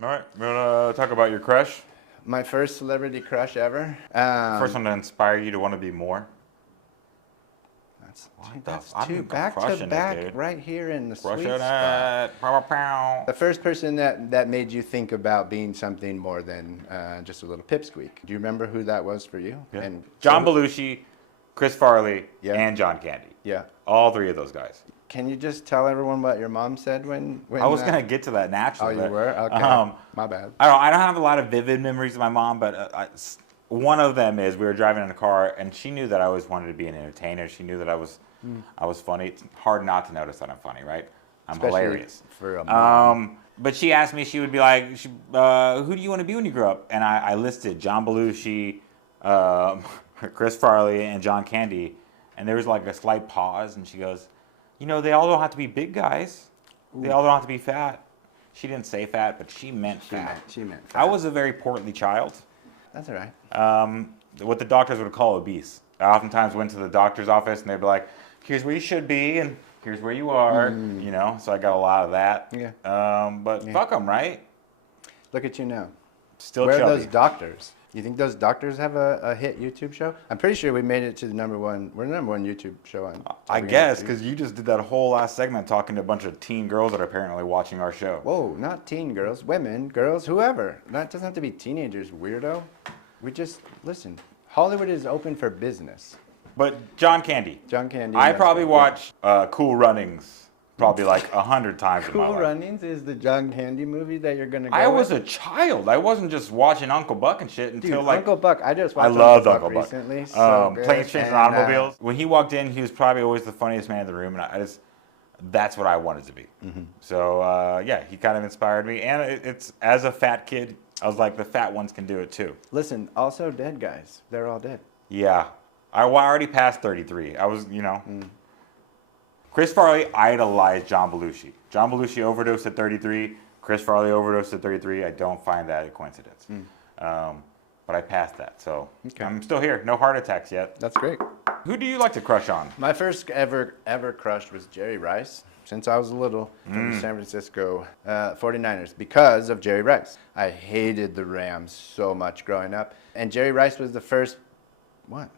All right, you want to talk about your crush? My first celebrity crush ever. First one to inspire you to want to be more? That's I've two been back to crushing it, back dude. right here in the Crushing sweet spot. it. Pow, pow, pow. The first person that made you think about being something more than just a little pipsqueak. Do you remember who that was for you? Yeah. And John Belushi, Chris Farley, Yeah. and John Candy. Yeah. All three of those guys. Can you just tell everyone what your mom said when I was going to get to that naturally. Oh, you were? Okay. My bad. I don't have a lot of vivid memories of my mom, but one of them is we were driving in a car, and she knew that I always wanted to be an entertainer. She knew that I was funny. It's hard not to notice that I'm funny, right? I'm Especially hilarious. for a mom. But she asked me, she would be like, who do you want to be when you grow up? And I listed John Belushi, Chris Farley, and John Candy. And there was like a slight pause, and she goes, you know, they all don't have to be big guys. They all don't have to be fat. She didn't say fat, but she meant fat. She meant fat. I was a very portly child. That's all right. What the doctors would call obese. I oftentimes went to the doctor's office, and they'd be like, here's where you should be, and here's where you are, you know? So I got a lot of that. Yeah. But fuck them, right? Look at you now. Still Where chubby. are those doctors? You think those doctors have a hit YouTube show? I'm pretty sure we made it to the number one. We're the number one YouTube show on. I guess, because you just did that whole last segment talking to a bunch of teen girls that are apparently watching our show. Whoa, not teen girls, women, girls, whoever. That doesn't have to be teenagers, weirdo. We just, listen, Hollywood is open for business. But John Candy. John Candy. I yes, probably yeah. watched Cool Runnings probably like 100 times in my Cool life. Runnings is the John Candy movie that you're going to go I was with? a child. I wasn't just watching Uncle Buck and shit until Dude, like... Uncle Buck, I just watched loved Uncle Buck Uncle Buck. recently. So good. Planes, Trains, and Automobiles. When he walked in, he was probably always the funniest man in the room, and that's what I wanted to be. So yeah, he kind of inspired me, and it's as a fat kid, I was like, the fat ones can do it too. Listen, also dead guys. They're all dead. Yeah, I already passed 33. I was, you know. Chris Farley idolized John Belushi. John Belushi overdosed at 33. Chris Farley overdosed at 33. I don't find that a coincidence. But I passed that, so Okay. I'm still here. No heart attacks yet. That's great. Who do you like to crush on? My first ever crush was Jerry Rice. Since I was little, from the San Francisco 49ers, because of Jerry Rice. I hated the Rams so much growing up. And Jerry Rice was the first, what?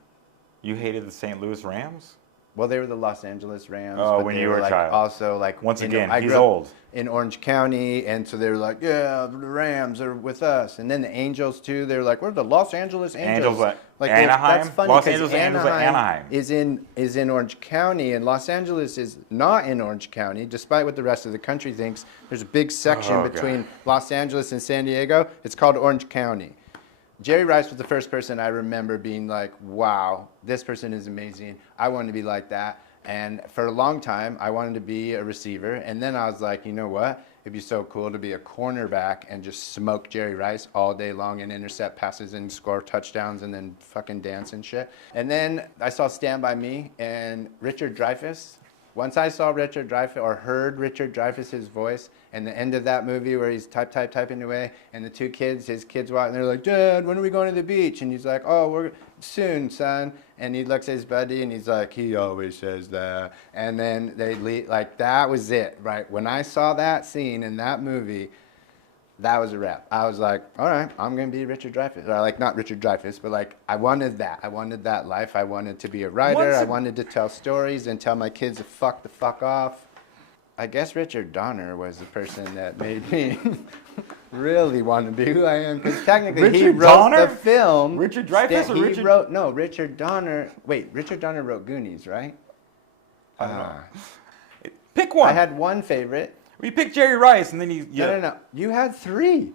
You hated the St. Louis Rams? Well, they were the Los Angeles Rams. Oh, but when they you were a like child. Also, like Once again, I he's grew up old. in Orange County, and so they were like, "Yeah, the Rams are with us." And then the Angels too. They were like, "We're the Los Angeles Angels." Angels what? Like Anaheim? That's funny Los 'cause Angeles Angels at Anaheim. is in Orange County, and Los Angeles is not in Orange County, despite what the rest of the country thinks. There's a big section Oh, God. between Los Angeles and San Diego. It's called Orange County. Jerry Rice was the first person I remember being like, wow, this person is amazing. I want to be like that. And for a long time, I wanted to be a receiver. And then I was like, you know what? It'd be so cool to be a cornerback and just smoke Jerry Rice all day long and intercept passes and score touchdowns and then fucking dance and shit. And then I saw Stand By Me and Richard Dreyfuss. Once I saw Richard Dreyfuss or heard Richard Dreyfuss's voice and the end of that movie where he's typing away and the two kids, his kids walk and they're like, Dad, when are we going to the beach? And he's like, oh, we're soon, son. And he looks at his buddy and he's like, he always says that. And then they leave, like that was it, right? When I saw that scene in that movie, that was a wrap. I was like, all right, I'm going to be Richard Dreyfuss. Or like, not Richard Dreyfuss, but like, I wanted that. I wanted that life. I wanted to be a writer. I wanted to tell stories and tell my kids to fuck the fuck off. I guess Richard Donner was the person that made me really want to be who I am. Because technically, he wrote the film. Richard Dreyfuss or Richard? No, Richard Donner. Wait, Richard Donner wrote Goonies, right? I don't know. Pick one. I had one favorite. We picked Jerry Rice, and then you... No. You had three.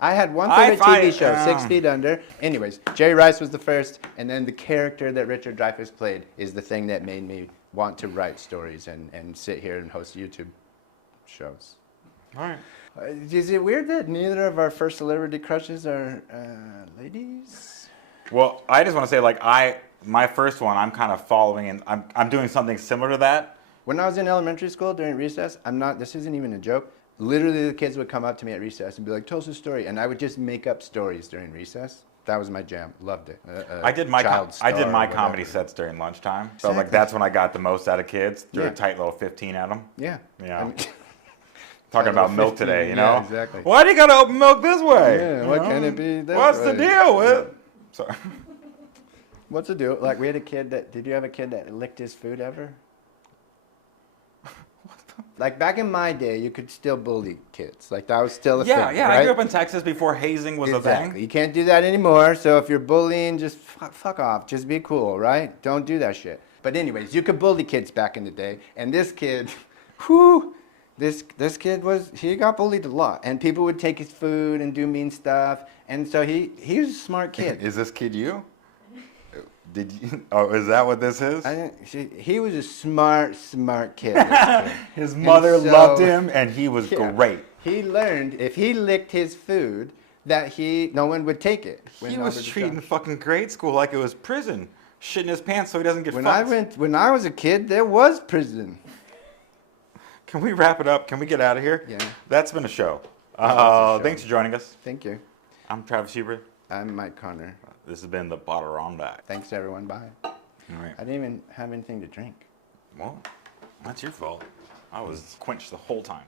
I had one favorite TV show, 6 Feet Under. Anyways, Jerry Rice was the first, and then the character that Richard Dreyfuss played is the thing that made me want to write stories and sit here and host YouTube shows. All right. Is it weird that neither of our first celebrity crushes are ladies? Well, I just want to say, like, my first one, I'm kind of following, and I'm doing something similar to that. When I was in elementary school during recess, this isn't even a joke. Literally, the kids would come up to me at recess and be like, tell us a story. And I would just make up stories during recess. That was my jam. Loved it. I did my comedy sets during lunchtime. So, like, that's when I got the most out of kids. Threw a tight little 15 at them. Yeah. Yeah. talking about milk 15, today, you yeah, know? exactly. Why do you gotta open milk this way? Yeah, You why know? can't it be this What's way? the deal with? Sorry. What's the deal? Like, we had a kid that, did you have a kid that licked his food ever? Like, back in my day, you could still bully kids. Like, that was still a thing, Yeah, right? I grew up in Texas before hazing was a Exactly. thing. You can't do that anymore. So if you're bullying, just fuck off. Just be cool, right? Don't do that shit. But anyways, you could bully kids back in the day. And this kid, whew, this kid he got bullied a lot. And people would take his food and do mean stuff. And so he was a smart kid. Is this kid you? Did you? Oh, is that what this is? He was a smart kid. This kid. His mother And so- loved him, and he was Yeah. great. He learned if he licked his food, that no one would take it. He was treating fucking grade school like it was prison, shitting his pants so he doesn't get When fucked. when I was a kid, there was prison. Can we wrap it up? Can we get out of here? Yeah. That's been a show. show. Thanks for joining us. Thank you. I'm Travis Huber. I'm Mike Connor. This has been the Podirondack. Thanks everyone. Bye. All right. I didn't even have anything to drink. Well, that's your fault. I was quenched the whole time.